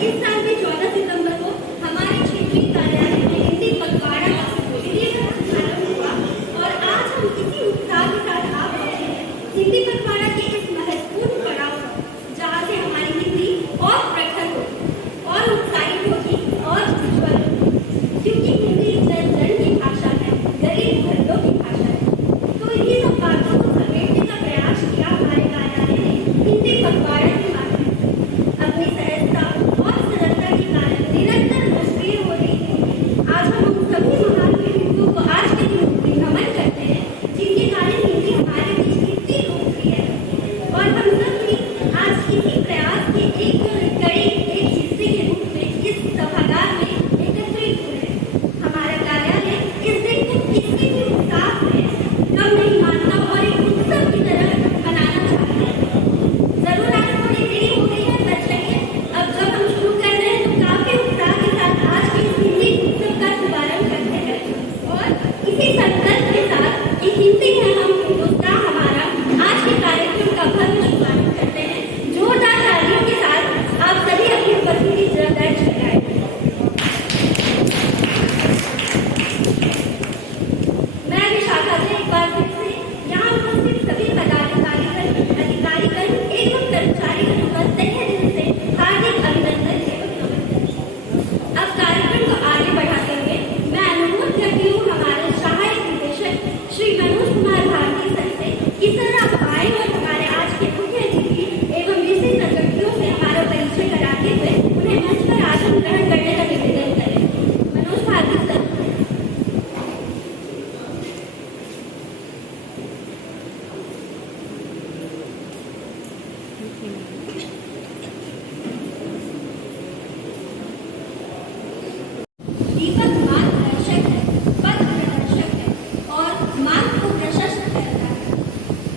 इस साल भी 14 सितंबर को हमारे क्षेत्रीय कार्यालय में हिंदी पखवाड़ा का शुभारंभ हुआ और आज हम इसी उत्साह के साथ आप पहुंचे हैं हिंदी पखवाड़ा के इस महत्वपूर्ण पड़ाव पर, जहाँ से हमारी हिंदी और प्रखर होगी और उत्साहित होगी और उज्ज्वल होगी, क्योंकि हिंदी जन की भाषा है, गरीब घरों की भाषा है। तो इन्हीं सब बातों को समेटने का प्रयास किया हमारे कार्यालय ने हिंदी पखवाड़े के माध्यम से। अपनी सहजता और सरलता के कारण निरंतर लोकप्रिय हो रही है। आज हम उन सभी महान व्यक्तियों को आज के दिन नमन करते हैं जिनके कारण हिंदी हमारे बीच इतनी लोकप्रिय है और हम सब भी आज इसी प्रयास के एक हिस्से के रूप में इस सभागार में एकत्रित हुए हैं। हमारा कार्यालय इस दिन को किसी भी उत्साह से कम नहीं मानता और एक उत्सव की तरह मनाना चाहता है। जरूर आज थोड़ी देरी हो गई है, पर चलिए अब जब हम शुरू कर रहे हैं तो काफी उत्साह के साथ आज के इस हिंदी उत्सव का शुभारंभ करते हैं और इसी संकल्प के साथ कि हिंदी है हम हिंदुस्तान हमारा, आज के कार्यक्रम का भव्य शुभारंभ करते हैं। जोरदार तालियों के साथ आप सभी अपनी उपस्थिति दर्ज कराएं। मैं विशाखा जी एक बार फिर से यहाँ उपस्थित सभी अधिकारीगण एवं कर्मचारीगणों का तहे दिल से हार्दिक अभिनंदन एवं नमन करती हूँ। अब कार्यक्रम को आगे बढ़ाते हुए मैं अनुरोध करती हूँ हमारे सहायक निदेशक श्री मनोज कुमार भारती सर से कि सर आप आए और हमारे आज के मुख्य अतिथि एवं विशिष्ट अतिथियों से हमारा परिचय कराते हुए उन्हें मंच पर आसन ग्रहण करने का निवेदन करें। मनोज भारती सर। दीपक मार्गदर्शक है, पथ प्रदर्शक है और मार्ग को प्रशस्त करता है।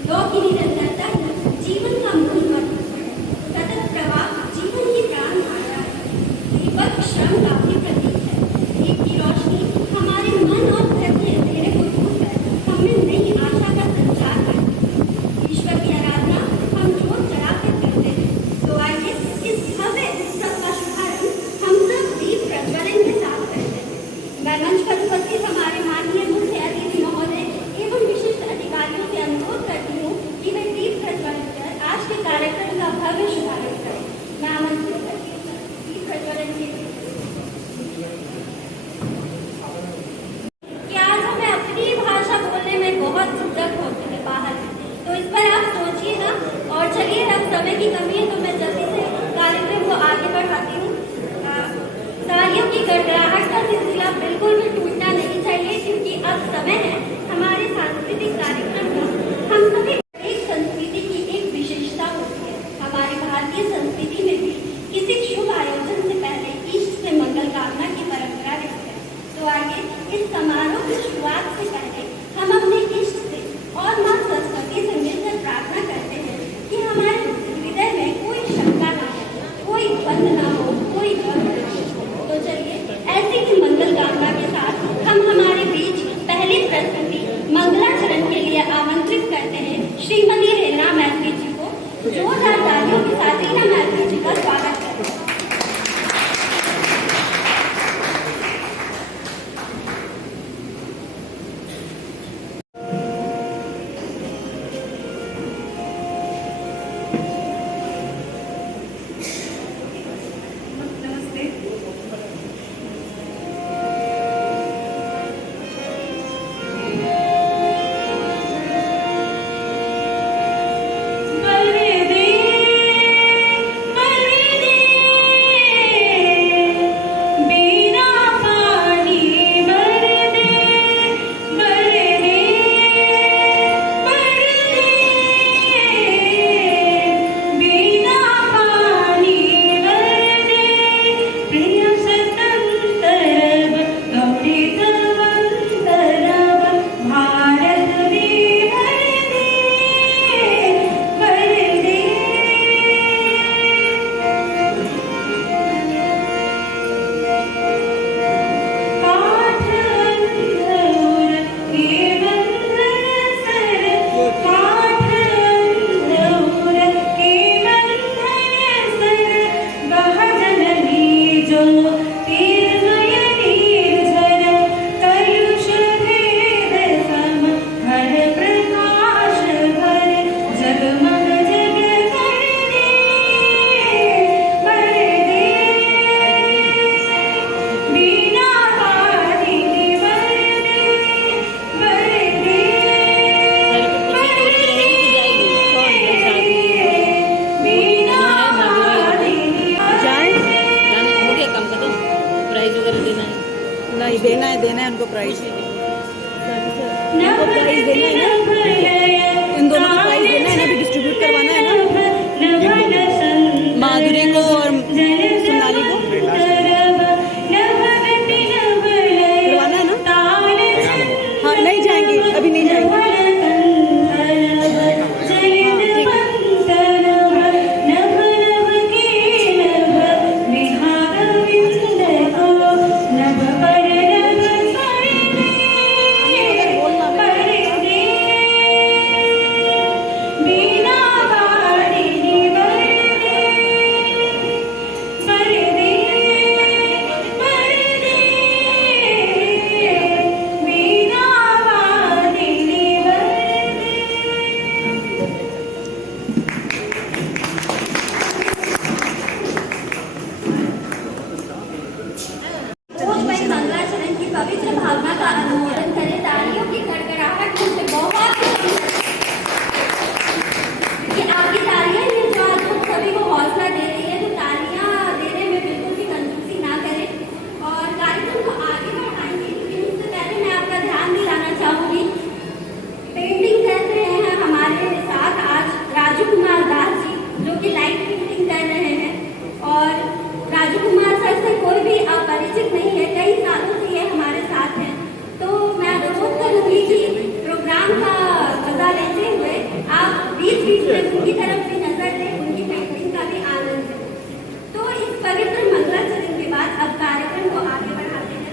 लौ की निरंतरता जीवन का मूल मंत्र है। सतत प्रवाह जीवन की प्राण धारा है। दीपक श्रम का भी प्रतीक है। दीप की रोशनी हमारे मन और हृदय अंधेरे को दूर कर हमें नई आशा का संचार करती है। ईश्वर की आराधना हम जोत जलाकर करते हैं। तो आइए इस भव्य उत्सव का शुभारंभ हम सब दीप प्रज्वलन के साथ करते हैं। मैं मंच पर उपस्थित हमारे माननीय मुख्य अतिथि महोदय एवं विशिष्ट अधिकारियों से अनुरोध करती हूँ कि वे दीप प्रज्वलन कर आज के कार्यक्रम का भव्य शुभारंभ करें। मैं आमंत्रित करती हूँ दीप प्रज्वलन के लिए। कि आज हमें अपनी भाषा बोलने में बहुत दिक्कत होती है बाहर, तो इस पर आप सोचिए ना। और चलिए अब समय की कमी है तो मैं जल्दी से कार्यक्रम को आगे बढ़ाती हूँ। तालियों की गड़गड़ाहट का सिलसिला बिल्कुल भी टूटना नहीं चाहिए, क्योंकि अब समय है हमारे सांस्कृतिक कार्यक्रम का। हम सभी एक संस्कृति की एक विशेषता होती है। हमारी भारतीय संस्कृति में भी किसी शुभ आयोजन से पहले इष्ट से मंगल कामना की परंपरा रहती है। तो आइए इस समारोह की शुरुआत से पहले हम अपने इष्ट से और माँ सरस्वती से मिलकर प्रार्थना करते हैं कि हमारे हृदय में कोई शंका ना हो, कोई द्वंद ना हो, कोई डर ना हो। तो चलिए ऐसी ही मंगल कामना के साथ हम हमारे बीच पहली प्रस्तुति मंगलाचरण के लिए आमंत्रित करते हैं श्रीमती रीना मैत्री जी को। जोरदार तालियों के साथ रीना मैत्री जी का स्वागत करते हैं। देना है उनको प्राइज। उनको प्राइज देना है ना, इन दोनों को प्राइज देना है ना, अभी डिस्ट्रीब्यूट करवाना है ना, माधुरी को और सोनाली को करवाना है ना। हाँ नहीं जाएंगे, अभी नहीं जाएंगे। मंगलाचरण की पवित्र भावना का अनुमोदन करें। तालियों की गड़गड़ाहट मुझे बहुत कि आपकी तालियां ये जो आज हम सभी को हौसला दे रही है, तो तालियां देने में बिल्कुल भी कंजूसी ना करें और कार्यक्रम को आगे बढ़ाएंगे। लेकिन उससे पहले मैं आपका ध्यान दिलाना चाहूंगी, पेंटिंग कर रहे हैं हमारे साथ आज राजू कुमार दास जी, जो कि लाइव पेंटिंग कर रहे हैं। और राजू कुमार सर से कोई भी अपरिचित नहीं है, कई सालों से ये हमारे साथ हैं। तो मैं अनुरोध करूंगी कि प्रोग्राम का मजा लेते हुए आप बीच बीच में उनकी तरफ भी नजर दें, उनकी पेंटिंग का भी आनंद लें। तो इस पवित्र मंगलाचरण के बाद अब कार्यक्रम को आगे बढ़ाते हैं।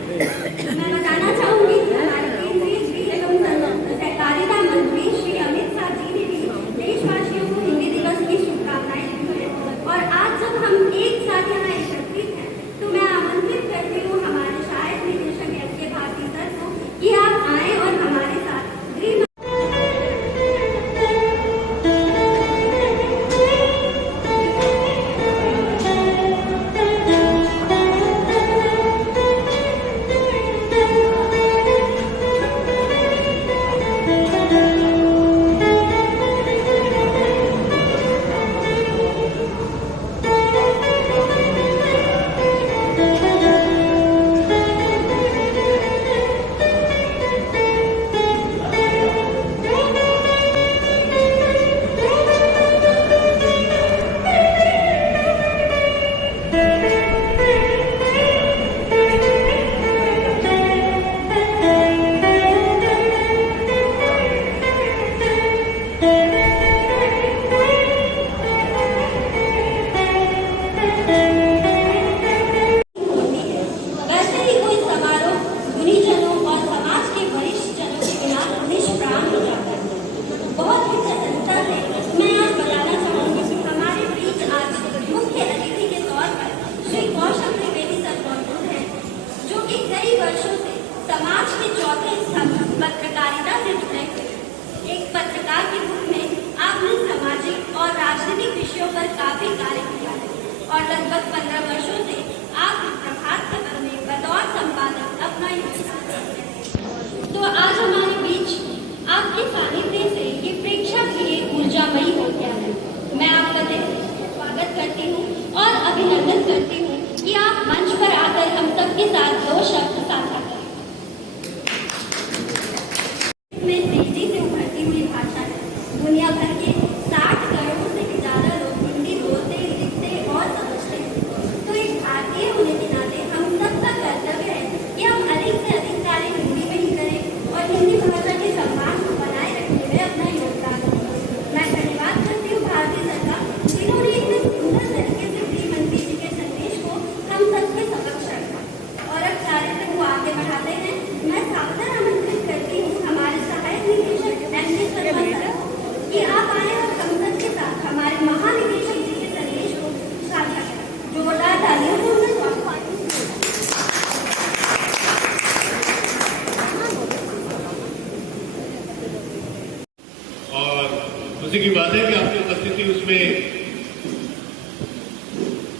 मैं बताना चाहूंगी कि हमारे केंद्रीय गृह एवं सहकारिता मंत्री श्री अमित शाह जी ने भी देशवासियों को हिंदी दिवस की शुभकामनाएं दी हैं। और आज जब हम एक साथ यहाँ एकत्रित हैं, तो मैं आमंत्रित करती हूँ हमारे सहायक निदेशक एस के भारती सर को कि आप आए और हमारे साथ गृह और लगभग 15 वर्षों से आप प्रभात खबर में बतौर संपादक अपना योगदान देते हैं। तो आज हमारे बीच आपके सानिध्य से ये प्रेक्षक भी एक ऊर्जामयी हो गया है। मैं आपका स्वागत करती हूँ और अभिनंदन करती हूँ कि आप मंच पर आकर हम सबके साथ 2 शब्द साझा करें। में तेजी से उभरती हुई भाषा है। दुनिया भर के 60 करोड़ से भी ज्यादा लोग हिंदी बोलते, लिखते और समझते हैं। तो एक भारतीय होने के नाते हम सबका कर्तव्य है कि हम अधिक से अधिक कार्य हिंदी में ही करें और हिंदी भाषा के सम्मान को बनाए रखने में अपना योगदान दें। मैं धन्यवाद करती हूँ भारतीय सरकार, जिन्होंने इतने सुंदर तरीके से गृह मंत्री जी के संदेश को हम सबके समक्ष रखा। और अब कार्यक्रम को आगे बढ़ाते हैं। मैं सादर आमंत्रित करती हूँ हमारे सहायक निदेशक कि आप आए और हम सबके साथ हमारे महानिदेशक जी के संदेश को साझा करें। जोरदार तालियों से उन्हें स्वागत। और खुशी की बात है कि आपकी उपस्थिति उसमें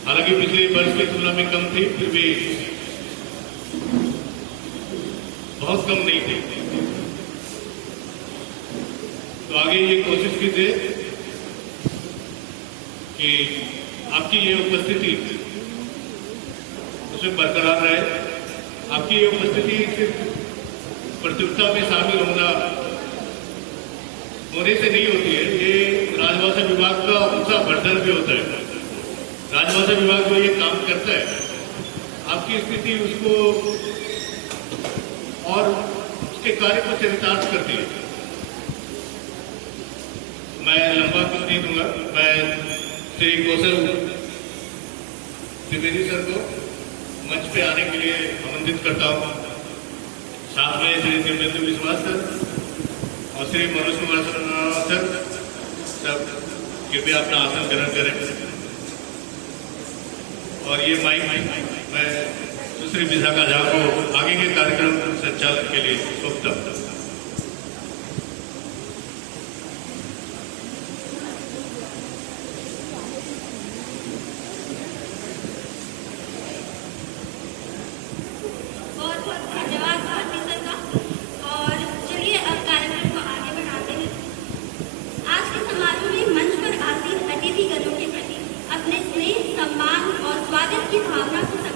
हालांकि पिछले वर्ष की तुलना में कम थी, फिर भी बहुत कम नहीं थी। तो आगे ये कोशिश कीजिए कि आपकी ये उपस्थिति उसमें बरकरार रहे आपकी ये उपस्थिति सिर्फ प्रतियोगिता में शामिल होने से नहीं होती है, ये राजभाषा विभाग का उत्साहवर्धन भी होता है। राजभाषा विभाग जो ये काम करता है, आपकी स्थिति उसको और उसके कार्य को चरितार्थ करती है। मैं लंबा कुछ नहीं दूंगा, मैं श्री कौशल त्रिवेदी सर को मंच पे आने के लिए आमंत्रित करता हूँ। साथ में श्री देवेंद्र विश्वास सर और श्री मनोज कुमार सर सब कृपया अपना आसन ग्रहण करें। और ये माइक मैं सुश्री विशाखा झा को आगे के कार्यक्रम संचालन के लिए सौंपता हूँ। की भावना को